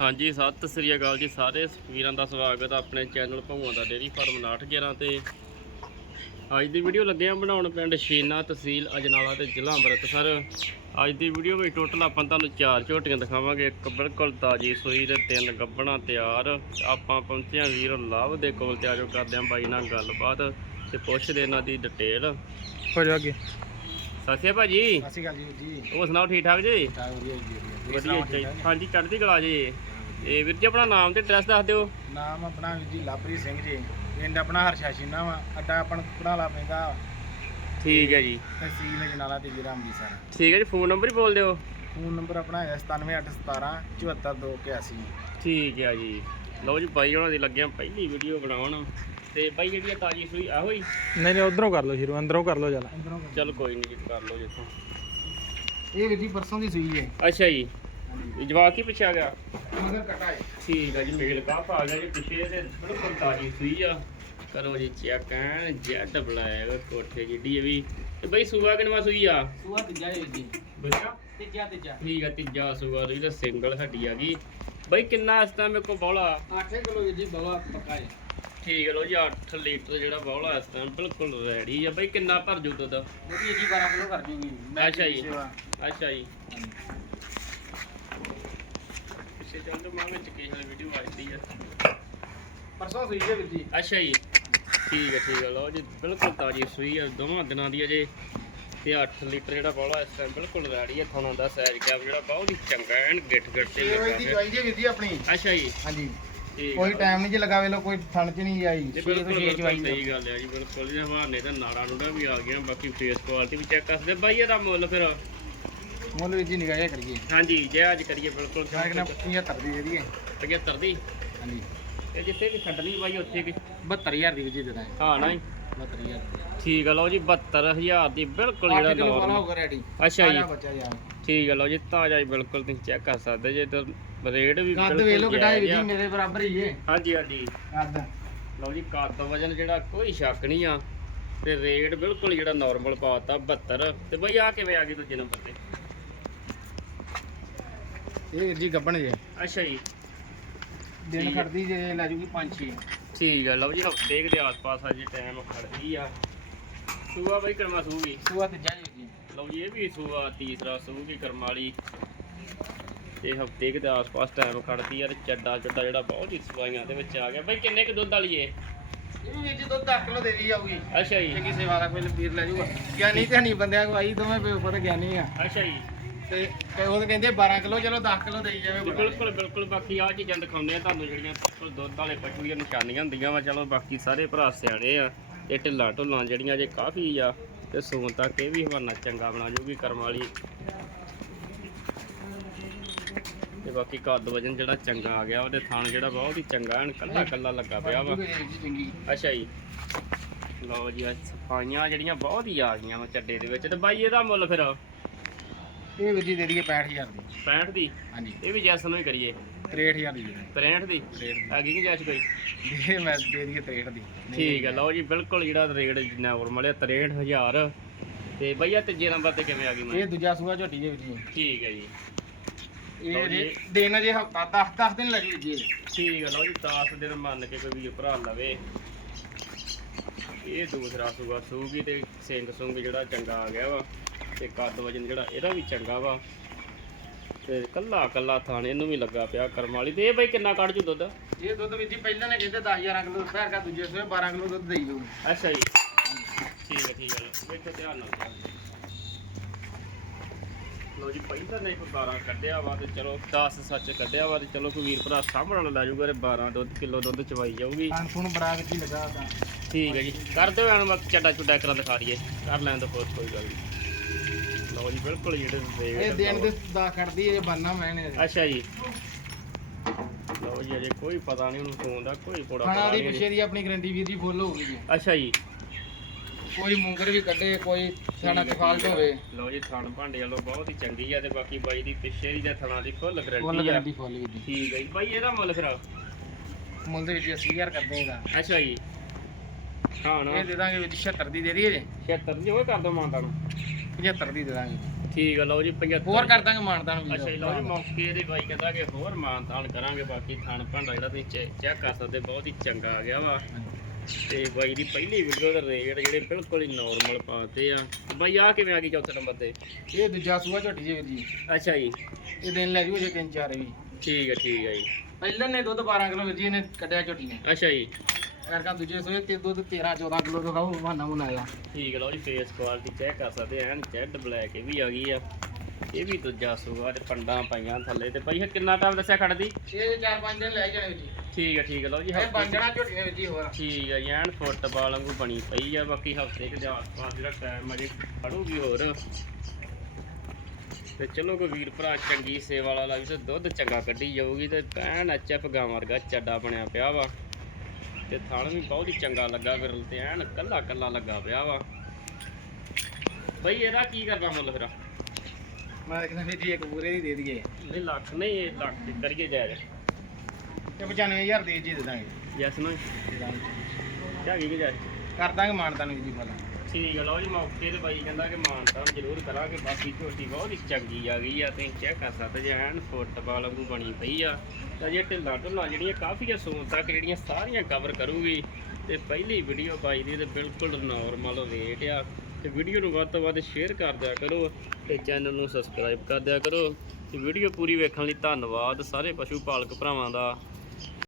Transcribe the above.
ਹਾਂਜੀ ਸਤਿ ਸ੍ਰੀ ਅਕਾਲ ਜੀ ਸਾਰੇ। ਵੀਰਾਂ ਦਾ ਸਵਾਗਤ ਆ ਆਪਣੇ ਚੈਨਲ ਭਗਵਾਨ ਦਾ ਡੇਰੀ ਫਾਰਮ 911 ਤੇ। ਅੱਜ ਦੀ ਵੀਡੀਓ ਲੱਗੇ ਆ ਬਣਾਉਣ ਪਿੰਡ ਸ਼ੀਨਾ ਤਹਿਸੀਲ ਅਜਨਾਲਾ ਤੇ ਜ਼ਿਲ੍ਹਾ ਅੰਮ੍ਰਿਤਸਰ। ਅੱਜ ਦੀ ਵੀਡੀਓ ਵਿੱਚ ਟੋਟਲ ਆਪਾਂ ਤੁਹਾਨੂੰ ਚਾਰ ਝੋਟੀਆਂ ਦਿਖਾਵਾਂਗੇ। ਇੱਕ ਬਿਲਕੁਲ ਤਾਜੀ ਸੂਈ ਤੇ ਤਿੰਨ ਗੱਬਣਾ ਤਿਆਰ। ਆਪਾਂ ਪਹੁੰਚੇ ਆ ਵੀਰ ਲਵ ਦੇ ਕੋਲ ਤੇ ਆਜੋ ਕਰਦੇ ਆ ਬਾਈ ਨਾਲ ਗੱਲਬਾਤ ਤੇ ਪੁੱਛਦੇ ਇਹਨਾਂ ਦੀ ਡਿਟੇਲ ਹੋ ਜਾ ਅੱਗੇ। ਸਤਿ ਸ਼੍ਰੀ ਅਕਾਲ ਭਾਜੀ। ਸਤਿ ਸ਼੍ਰੀ ਅਕਾਲ ਜੀ ਜੀ। ਉਹ ਸੁਣਾਓ ਠੀਕ ਠਾਕ ਜੀ? ਤਾਂ ਵਧੀਆ ਜੀ ਵਧੀਆ। ਚਾਹੀਦਾ ਹਾਂਜੀ ਚੜ੍ਹਦੀ ਕਲਾ ਜੀ? ਇਹ ਵੀਰ ਜੀ ਆਪਣਾ ਨਾਮ ਤੇ ਐਡਰੈਸ ਦੱਸ ਦਿਓ। ਨਾਮ ਆਪਣਾ ਵੀਰ ਜੀ ਲਵਪ੍ਰੀਤ ਸਿੰਘ ਜੀ। ਪਿੰਡ ਆਪਣਾ ਹਰਸ਼ਾਸ਼ੀਨਾ ਵਾ। ਅੱਡਾ ਆਪਣਾ ਪੜਾਲਾ ਪੈਂਦਾ ਠੀਕ ਹੈ ਜੀ। ਤਹਿਸੀਲ ਜਨਾਲਾ ਤੇ ਜ਼ਿਲ੍ਹਾ ਅੰਮ੍ਰਿਤਸਰ। ਠੀਕ ਹੈ ਜੀ ਫੋਨ ਨੰਬਰ ਹੀ ਬੋਲ ਦਿਓ। ਫੋਨ ਨੰਬਰ ਆਪਣਾ ਹੈ 97817 74281 ਠੀਕ ਹੈ ਜੀ। ਲਓ ਜੀ ਬਾਈ ਉਹਨਾਂ ਦੀ ਲੱਗਿਆ ਪਹਿਲੀ ਵੀਡੀਓ ਬਣਾਉਣ। ਤੇ ਬਾਈ ਜਿਹੜੀ ਆ ਤਾਜੀ ਸੂਈ ਆਹੋ ਹੀ ਨਹੀਂ ਨਹੀਂ ਉਧਰੋਂ ਕਰ ਲਓ ਸ਼ੁਰੂ ਅੰਦਰੋਂ ਕਰ ਲਓ ਅੰਦਰੋਂ ਚਲ ਕੋਈ ਨਹੀਂ ਜੀ ਕਰ ਲਓ ਜਿੱਥੋਂ ਇਹ ਵੀਰ ਜੀ ਪਰਸੋਂ ਦੀ ਸੂਈ ਹੈ। ਅੱਛਾ ਜੀ। ਇਹ ਜਵਾਕ ਹੀ ਪਿੱਛੇ ਆ ਗਿਆ। ਮਗਰ ਕਟਾ ਹੈ ਠੀਕ ਹੈ ਜੀ ਮੇਲ ਕਾਫ ਆ ਗਿਆ ਜੀ ਪਿੱਛੇ ਤੇ ਬਿਲਕੁਲ ਤਾਜੀ ਸੂਈ ਆ। ਕਰੋ ਜੀ ਚੈੱਕ ਐਨ ਜੈਟ ਬਲੈਕ ਕੋਠੇ ਜਿੱਡੀ ਇਹ ਵੀ। ਤੇ ਬਾਈ ਸੂਆ ਕਿਨਵਾ ਸੂਈ ਆ? ਸੂਆ ਤੀਜਾ ਜੀ। ਬੱਚਾ? ਤੀਜਾ ਤੀਜਾ। ਠੀਕ ਆ ਤੀਜਾ ਸੂਆ ਸੂਈ ਤੇ ਸਿੰਗਲ ਹੱਡੀ ਆ ਗਈ। ਬਾਈ ਕਿੰਨਾ ਇਸ ਟਾਈਮ ਮੇਰੇ ਕੋਲ ਬੌਲਾ? 8 ਕਿਲੋ ਜੀ ਬਵਾ ਪੱਕਾ ਹੈ। ਠੀਕ ਲੋ ਜੀ 8 ਲੀਟਰ ਜਿਹੜਾ ਬੌਲਾ ਇਸ ਟਾਈਮ ਬਿਲਕੁਲ ਰੈਡੀ ਆ। ਬਾਈ ਕਿੰਨਾ ਭਰ ਜੂ ਦੁੱਧ? ਵਧੀਆ ਜੀ 12 ਕਿਲੋ ਕਰ ਜੂਗੀ। ਅੱਛਾ ਜੀ। ਅੱਛਾ ਜੀ। ਪਿੱਛੇ ਚੱਲ ਤੋਂ ਮਾਂ ਵਿੱਚ ਕੀ ਹਾਲੇ ਵੀਡੀਓ ਆਈਦੀ ਆ। ਪਰਸੋਂ ਸੂਈ ਹੈ ਵੀਰ ਜੀ। ਅੱਛਾ ਜੀ। ਠੀਕ ਹੈ ਠੀਕ ਹੈ। ਲੋ ਜੀ ਬਿਲਕੁਲ ਤਾਜੀ ਸੂਈ ਆ ਦੋਵਾਂ ਦਿਨਾਂ ਦੀ ਅਜੇ ਤੇ 8 ਲੀਟਰ ਜਿਹੜਾ ਬੌਲਾ ਇਸ ਟਾਈਮ ਬਿਲਕੁਲ ਰੈਡੀ ਆ ਥਾਣਾ ਦਾ ਸਾਈਜ਼ ਕੈਪ ਜਿਹੜਾ ਬਹੁਤ ਹੀ ਚੰਗਾ ਐਨ ਗਿੱਟ ਗਿੱਟ ਤੇ 6 ਵਜੇ ਲੱਗਾ ਦੀ। ਦਵਾਈ ਜੀ ਜੀ ਆਪਣੀ। ਅੱਛਾ ਜੀ। ਹਾਂਜੀ। ਕੋਈ। ਟਾਈਮ ਨਹੀਂ ਜੇ ਲਗਾਵੇ ਲੋ ਕੋਈ ਥਣ ਚ ਨਹੀਂ ਆਈ ਸਹੀ ਗੱਲ ਹੈ ਜੀ ਬਿਲਕੁਲ। ਜੀ ਹਵਾਨੇ ਤਾਂ ਨਾੜਾ ਨੂੜਾ ਵੀ ਆ ਗਿਆ ਬਾਕੀ ਫੇਸ ਕੁਆਲਿਟੀ ਵੀ ਚੈੱਕ ਕਰਦੇ ਬਾਈ ਇਹਦਾ ਮੁੱਲ ਫਿਰ? ਮੁੱਲ ਵੀ ਜੀ ਨਿਗਾਹ ਕਰੀਏ। ਹਾਂਜੀ ਜੇ ਅੱਜ ਕਰੀਏ ਬਿਲਕੁਲ। ਸ਼ਾਇਦ ਨਾ 75 ਦੀ ਜਿਹੜੀ ਹੈ 75 ਦੀ? ਹਾਂਜੀ। ਤੇ ਜਿੱਥੇ ਵੀ ਛੱਡਣੀ ਬਾਈ ਉੱਥੇ ਕਿ 72000 ਦੀ ਜੀ ਦੇਣਾ ਹੈ ਹਾਂ ਨਾ ਜੀ। 72000 ਠੀਕ ਆ ਲਓ ਜੀ 72000 ਦੀ ਬਿਲਕੁਲ ਜਿਹੜਾ ਹੋਗਾ ਰੈਡੀ ਅੱਛਾ ਜੀ। ਬੱਚਾ ਜੀ ਠੀਕ ਆ ਲਓ ਜੀ ਤਾਜ਼ਾ ਹੀ ਬਿਲਕੁਲ ਤੁਸੀਂ ਚੈੱਕ ਕਰ ਸਕਦੇ ਜੇ ਤੇ ਰੇਟ ਵੀ ਕੱਦ ਵੇਖ ਲੋ ਜੀ ਆ। ਮੇਰੇ ਬਰਾਬਰ ਹੀ ਹੈ। ਹਾਂਜੀ ਹਾਂਜੀ। ਕੱਦ। ਲਓ ਜੀ ਕੱਦ ਵਜਨ ਜਿਹੜਾ ਕੋਈ ਸ਼ੱਕ ਨਹੀਂ ਆ। ਤੇ ਰੇਟ ਬਿਲਕੁਲ ਜਿਹੜਾ ਨਾਰਮਲ ਪਾਤਾ 72 ਤੇ ਬਈ ਆ ਕਿਵੇਂ ਆ ਗਈ ਦੂਜੇ ਨੰਬਰ ਤੇ? ਇਹ ਵੀਰ ਜੀ ਗੱਬਣ ਜੇ। ਅੱਛਾ ਜੀ। ਦਿਨ ਠੀਕ ਹੈ। ਖੜਦੀ ਜੇ ਲੈ ਜੂਗੀ 5 6 ਠੀਕ ਆ ਲਓ ਜੀ ਹਫ਼ਤੇ ਕੁ ਦੇ ਆਸ-ਪਾਸ ਅਜੇ ਟਾਈਮ ਖੜਦੀ ਆ। ਸੂਆ ਬਈ ਕਰਮਾ ਸੂਗੀ? ਸੂਆ ਤੇ ਜਾਈ ਜੀ। ਲਓ ਜੀ ਇਹ ਵੀ ਸੂਆ ਤੀਸਰਾ ਸੂਗੀ ਕਰਮ ਵਾਲੀ। ਤੇ ਹਫ਼ਤੇ ਕੁ ਦੇ ਆਸ-ਪਾਸ ਟਾਈਮ ਖੜਦੀ ਆ ਤੇ ਚੱਡਾ ਚੱਡਾ ਜਿਹੜਾ ਬਹੁਤ ਹੀ ਸਵਾਈਆਂ ਦੇ ਵਿੱਚ ਆ ਗਿਆ। ਬਈ ਕਿੰਨੇ ਕੁ ਦੁੱਧ ਵਾਲੀ ਏ? ਇਹ ਵੀ ਵੀਰ ਜੀ ਦੁੱਧ 10 ਕਿਲੋ ਦੇ ਦੀ ਜਾਊਗੀ ਅੱਛਾ ਜੀ। ਸੇਵਾ ਦਾ ਕੋਈ ਵੀਰ ਲੈ ਜੂਗਾ। ਗਿਆਨੀ ਤੇ ਨਹੀਂ ਬੰਦਿਆਂ ਕੋ ਆਈ ਦੋਵੇਂ ਪੇਪਰ ਗਿਆਨੀ ਆ। ਅੱਛਾ ਜੀ। ਤੇ ਤੇ ਉਹ ਤਾਂ ਕਹਿੰਦੇ 12 ਕਿਲੋ ਚਲੋ 10 ਕਿਲੋ ਦੇਈ ਜਾਵੇ ਬੜਾ। ਬਿਲਕੁਲ ਬਿਲਕੁਲ। ਬਾਕੀ ਆ ਚੀਜ਼ਾਂ ਦਿਖਾਉਂਦੇ ਆ ਤੁਹਾਨੂੰ ਜਿਹੜੀਆਂ ਬਿਲਕੁਲ ਦੁੱਧ ਵਾਲੇ ਪਸ਼ੂ ਦੀਆਂ ਨਿਸ਼ਾਨੀਆਂ ਹੁੰਦੀਆਂ ਵਾ। ਚਲੋ ਬਾਕੀ ਸਾਰੇ ਭਰਾ ਸਿਆਣੇ ਆ ਤੇ ਢਿੱਲਾ ਢੁੱਲਾਂ ਜਿਹੜੀਆਂ ਜੇ ਕਾਫੀ ਆ ਤੇ ਸੂਣ ਤੱਕ ਇਹ ਵੀ ਹਵਾਨਾ ਚੰਗਾ ਬਣਾ ਜੂਗੀ ਕਰਮ ਵਾਲੀ। ਤੇ ਬਾਕੀ ਕੱਦ ਵਜਨ ਜਿਹੜਾ ਚੰਗਾ ਆ ਗਿਆ ਉਹਦੇ ਥਾਣ ਜਿਹੜਾ ਬਹੁਤ ਹੀ ਚੰਗਾ ਐਨ ਕੱਲਾ ਕੱਲਾ ਲੱਗਾ ਪਿਆ ਵਾ। ਇਹ ਚੰਗੀ ਅੱਛਾ ਜੀ। ਲਓ ਜੀ ਆ ਸਫਾਈਆਂ ਜਿਹੜੀਆਂ ਬਹੁਤ ਹੀ ਆ ਗਈਆਂ ਵਾ ਚੱਡੇ ਦੇ ਵਿੱਚ। ਤੇ ਬਾਈ ਇਹਦਾ ਮੁੱਲ ਫਿਰ? ਇਹ ਵੀਰ ਜੀ ਦੇ ਦਈਏ 65000 ਦੀ। 65 ਦੀ? ਹਾਂਜੀ। ਇਹ ਵੀ ਜੈਸ ਨੂੰ ਹੀ ਕਰੀਏ। 63000 ਦੀ ਦੇ 63 ਦੀ? 63 ਹੈਗੀ ਕਿ ਜੈਸ ਕੋਈ? ਦੀ ਮੈਂ ਦੇ ਦਈਏ 63 ਦੀ। ਨਹੀਂ ਠੀਕ ਹੈ ਲਓ ਜੀ ਬਿਲਕੁਲ ਜਿਹੜਾ ਰੇਟ ਨਾਰਮਲ ਹੈ 63000 ਤੇ ਬਈਆ ਤੀਜੇ ਨੰਬਰ ਤੇ ਕਿਵੇਂ ਆ ਗਈ ਮੈਂ? ਇਹ ਦੂਜਾ ਸੂਆ ਝੋਟੀ ਜੇ ਵੀਰ ਜੀ। ਠੀਕ ਹੈ ਜੀ। ਲਓ ਇਹ ਜੀ। ਰੇ- ਦਿਨ ਜੇ ਹਫਤਾ 10 10 ਦਿਨ ਲੱਗ ਜੀ ਇਹਦੇ। ਠੀਕ ਹੈ ਲਓ ਜੀ 10 ਦਿਨ ਮੰਨ ਕੇ ਕੋਈ ਵੀ ਭਰਾ ਲਵੇ। ਇਹ ਦੂਸਰਾ ਸੂਗਾ ਸੂਗੀ ਤੇ ਸਿੰਘ ਸੁੰਗ ਜਿਹੜਾ ਚੰਗਾ ਆ ਗਿਆ ਵਾ। ਤੇ ਕੱਦ ਵਜਨ ਜਿਹੜਾ ਇਹਦਾ ਵੀ ਚੰਗਾ ਵਾ। ਤੇ ਕੱਲਾ ਕੱਲਾ ਥਾਣ ਇਹਨੂੰ ਵੀ ਲੱਗਾ ਪਿਆ ਕਰਮ ਵਾਲੀ। ਤੇ ਇਹ ਬਈ ਕਿੰਨਾ ਕੱਢ ਜੂ ਦੁੱਧ? ਇਹ ਦੁੱਧ ਵੀਰ ਜੀ ਪਹਿਲਾਂ ਨੇ ਕਹਿੰਦੇ 10 11 ਕਿਲੋ ਦੁੱਧ ਹੈਗਾ ਦੂਜੇ ਸੂਏ 12 ਕਿਲੋ ਦੁੱਧ ਦੇਈ ਦਊ ਅੱਛਾ ਜੀ। ਠੀਕ ਹੈ ਠੀਕ ਹੈ। ਵੇਖੋ ਧਿਆਨ ਨਾਲ ਲਓ ਜੀ ਪਹਿਲਾਂ ਨਹੀਂ ਕੋਈ 12 ਕੱਢਿਆ ਵਾ ਤੇ ਚਲੋ 10 ਸੱਚ ਕੱਢਿਆ ਵਾ ਤੇ ਚਲੋ ਕੋਈ ਵੀਰ ਭਰਾ ਵਾਲਾ ਲੈ ਜਾਊਗਾ ਤੇ 12 ਦੁੱਧ ਕਿਲੋ ਦੁੱਧ ਚਵਾਈ ਜਾਊਗੀ। ਬੜਾ ਵੀਰ ਜੀ ਲੱਗਾ ਤਾਂ। ਠੀਕ ਹੈ ਜੀ। ਕਰ ਦਿਓ ਐਨ ਚੱਡਾ ਚੁੱਡਾ ਕਰਾਂ ਦਿਖਾ ਦਈਏ। ਕਰ ਲੈਣ ਤੋਂ ਕੋਈ ਗੱਲ ਨਹੀਂ ਲਓ ਜੀ ਬਿਲਕੁਲ ਜਿਹੜੇ ਇਹ ਰੇਟ ਦਿਨ ਦੇ ਦਾ ਖੜਦੀ ਇਹ ਬੰਨਾ ਮੈਂ ਨੇ ਅੱਛਾ ਜੀ। ਲਓ ਜੀ ਅਜੇ ਕੋਈ ਪਤਾ ਨਹੀਂ ਉਹਨੂੰ ਫੋਨ ਦਾ ਕੋਈ ਕੋੜਾ ਖਾਣਾ ਪਤਾ ਦੀ ਨਹੀਂ ਪਿੱਛੇ ਦੀ ਆਪਣੀ ਗਰੰਟੀ ਵੀਰ ਜੀ ਫੁੱਲ ਹੋਊਗੀ ਜੀ ਅੱਛਾ ਜੀ। ਕੋਈ ਮੂੰਗਰ ਵੀ ਕੱਢੇ ਕੋਈ ਸਾਡਾ ਠੀਕ ਹੈ, ਕਫਾਲਟ ਠੀਕ ਹੈ। ਹੋਵੇ। ਲਓ ਜੀ ਥਣ ਭਾਂਡੇ ਵਾਲੋ ਬਹੁਤ ਹੀ ਚੰਗੀ ਆ ਤੇ ਬਾਕੀ ਬਾਈ ਦੀ ਪਿੱਛੇ ਦੀ ਤੇ ਥਣਾ ਦੀ ਫੁੱਲ ਫੁੱਲ ਗਰੰਟੀ ਆ ਗਰੰਟੀ ਫੁੱਲ ਵੀਰ ਜੀ। ਠੀਕ ਹੈ ਜੀ। ਬਾਈ ਇਹਦਾ ਮੁੱਲ ਫਿਰ? ਮੁੱਲ ਦੇ ਵਿੱਚ 80000 ਕਰਦੇ ਇਹਦਾ ਅੱਛਾ ਜੀ। ਹਾਂ ਨਾ। ਇਹ ਦੇ ਦਾਂਗੇ ਵਿੱਚ 76 ਦੀ ਦੇ ਦਈਏ ਜੀ। 76 ਜੀ ਉਹ ਕਰ ਦੋ ਮਾਨਤਾ ਨੂੰ। 75 ਦੀ ਦੇ ਦਾਂਗੇ। ਠੀਕ ਆ ਲਓ ਜੀ 75 ਹੋਰ ਕਰ ਦਾਂਗੇ ਮਾਨਦਾਨ ਵੀ। ਅੱਛਾ ਜੀ ਲਓ ਜੀ ਮੌਕੇ ਦੇ ਬਾਈ ਕਹਿੰਦਾ ਕਿ ਹੋਰ ਮਾਨਤਾਨ ਕਰਾਂਗੇ ਬਾਕੀ ਥਣ ਭਾਂਡਾ ਜਿਹੜਾ ਤੁਸੀਂ ਚੈੱਕ ਕਰ ਸਕਦੇ ਬਹੁਤ ਹੀ ਚੰਗਾ ਆ ਗਿਆ ਵਾ। ਤੇ ਬਾਈ ਦੀ ਪਹਿਲੀ ਵੀਡੀਓ ਦਾ ਰੇਟ ਜਿਹੜੇ ਬਿਲਕੁਲ ਹੀ ਨਾਰਮਲ ਪਾਤੇ ਆ। ਬਾਈ ਆ ਕਿਵੇਂ ਆ ਗਈ ਚੌਥੇ ਨੰਬਰ ਤੇ? ਇਹ ਦੂਜਾ ਸੂਆ ਝੋਟੀ ਜੀ ਜੀ। ਅੱਛਾ ਜੀ। ਇਹ ਦਿਨ ਲੈ ਜੂ ਜੇ ਤਿੰਨ ਚਾਰ ਵੀ ਠੀਕ ਹੈ ਠੀਕ ਹੈ ਜੀ। ਪਹਿਲਾਂ ਨੇ ਦੁੱਧ 12 ਕਿਲੋ ਜੀ ਇਹਨੇ ਕੱਢਿਆ ਝੋਟੀ ਨੇ। ਅੱਛਾ ਜੀ। ਐਰਕਾ ਦੂਜੇ ਸੂਏ ਤੇ ਦੁੱਧ 13 14 ਕਿਲੋ ਤੋਂ ਖਾऊ ਬਹਾਨਾ ਬਣਾਇਆ ਠੀਕ ਹੈ ਲਓ ਜੀ ਫੇਸ ਕੁਆਲਿਟੀ ਚੈੱਕ ਕਰ ਸਕਦੇ ਐਨ ਜੈਡ ਬਲੈਕ ਇਹ ਵੀ ਆ ਗਈ ਆ। ਇਹ ਵੀ ਦੂਜਾ ਸੂਆ ਤੇ ਪੰਡਾਂ ਪਾਈਆਂ ਥੱਲੇ ਤੇ ਭਾਈ ਇਹ ਕਿੰਨਾ ਟਾਈਮ ਦੱਸਿਆ ਖੜਦੀ ਇਹ ਚਾਰ ਪੰਜ ਦਿਨ ਲੈ ਜਾਣੇ ਜੀ। ਠੀਕ ਹੈ ਠੀਕ ਹੈ ਲਓ ਜੀ ਇਹ ਹਫ਼ਤੇ ਬਣ ਜਾਣਾ ਝੋਟੀ ਨੇ ਵੀਰ ਜੀ ਹੋਰ ਠੀਕ ਹੈ ਐਨ ਫੁੱਟਬਾਲ ਵਾਂਗੂ ਬਣੀ ਪਈ ਆ ਬਾਕੀ ਹਫ਼ਤੇ ਦੇ ਆਸ-ਪਾਸ ਜਿਹੜਾ ਟਾਈਮ ਅਜੇ ਖੜੂਗੀ ਹੋਰ। ਤੇ ਚਲੋ ਕੋਈ ਵੀਰ ਭਰਾ ਚੰਗੀ ਸੇਵਾ ਵਾਲਾ ਲੱਗ ਤੇ ਦੁੱਧ ਚੰਗਾ ਕੱਢੀ ਜਾਊਗੀ ਤੇ ਐਨ ਐਚਐਫ ਗਾਂ ਵਰਗਾ ਚੱਡਾ ਬਣਿਆ ਪਿਆ ਵਾ। ਤੇ ਥਣ ਵੀ ਬਹੁਤ ਹੀ ਚੰਗਾ ਲੱਗਾ ਵਿਰਲ ਤੇ ਐਨ ਕੱਲਾ ਕੱਲਾ ਲੱਗਾ ਪਿਆ ਵਾ। ਬਈ ਇਹਦਾ ਕੀ ਕਰਨਾ ਮੁੱਲ ਫਿਰ? ਮੈਂ ਕਹਿੰਦਾ ਵੀਰ ਜੀ ਇੱਕ ਪੂਰੇ ਦੀ ਦੇ ਦਈਏ। ਨਹੀਂ ਲੱਖ ਨਹੀਂ ਇਹ ਲੱਖ ਦੀ ਕਰੀਏ ਜਾਇਜ਼। ਤੇ 95000 ਦੇ ਜੀ ਦੇ ਦਾਂਗੇ। ਯੈਸ ਨੋ ਕਿਆ ਕੀ ਜਾਇਜ਼? ਕਰ ਦਾਂਗੇ ਮਾਨਦਾਨ ਵੀਰ ਜੀ ਫਲ ਠੀਕ ਹੈ ਲਓ ਜੀ, ਮੌਕੇ ਤੇ ਬਾਈ ਕਹਿੰਦਾ ਕਿ ਮਾਨਤਾ ਜ਼ਰੂਰ ਕਰਾਂਗੇ, ਬਾਕੀ ਝੋਟੀ ਬਹੁਤ ਹੀ ਚੰਗੀ ਆ ਗਈ ਆ, ਤੁਸੀਂ ਚੈੱਕ ਕਰ ਸਕਦੇ ਜੇ ਐਨ ਫੁੱਟਬਾਲ ਵਾਂਗੂ ਬਣੀ ਪਈ ਆ। ਤਾਂ ਜੇ ਢਿੱਲਾ ਢੁੱਲਾ ਜਿਹੜੀਆਂ ਕਾਫੀ ਸੂਨ ਤੱਕ ਜਿਹੜੀਆਂ ਸਾਰੀਆਂ ਕਵਰ ਕਰੂਗੀ, ਤੇ ਪਹਿਲੀ ਵੀਡੀਓ ਬਾਈ ਦੀ ਤੇ ਬਿਲਕੁਲ ਨਾਰਮਲ ਰੇਟ ਆ। ਤੇ ਵੀਡੀਓ ਨੂੰ ਵੱਧ ਤੋਂ ਵੱਧ ਸ਼ੇਅਰ ਕਰ ਦਿਆ ਕਰੋ ਤੇ ਚੈਨਲ ਨੂੰ ਸਬਸਕ੍ਰਾਈਬ ਕਰ ਦਿਆ ਕਰੋ। ਤੇ ਵੀਡੀਓ ਪੂਰੀ ਵੇਖਣ ਲਈ ਧੰਨਵਾਦ ਸਾਰੇ ਪਸ਼ੂ ਪਾਲਕ ਭਰਾਵਾਂ ਦਾ।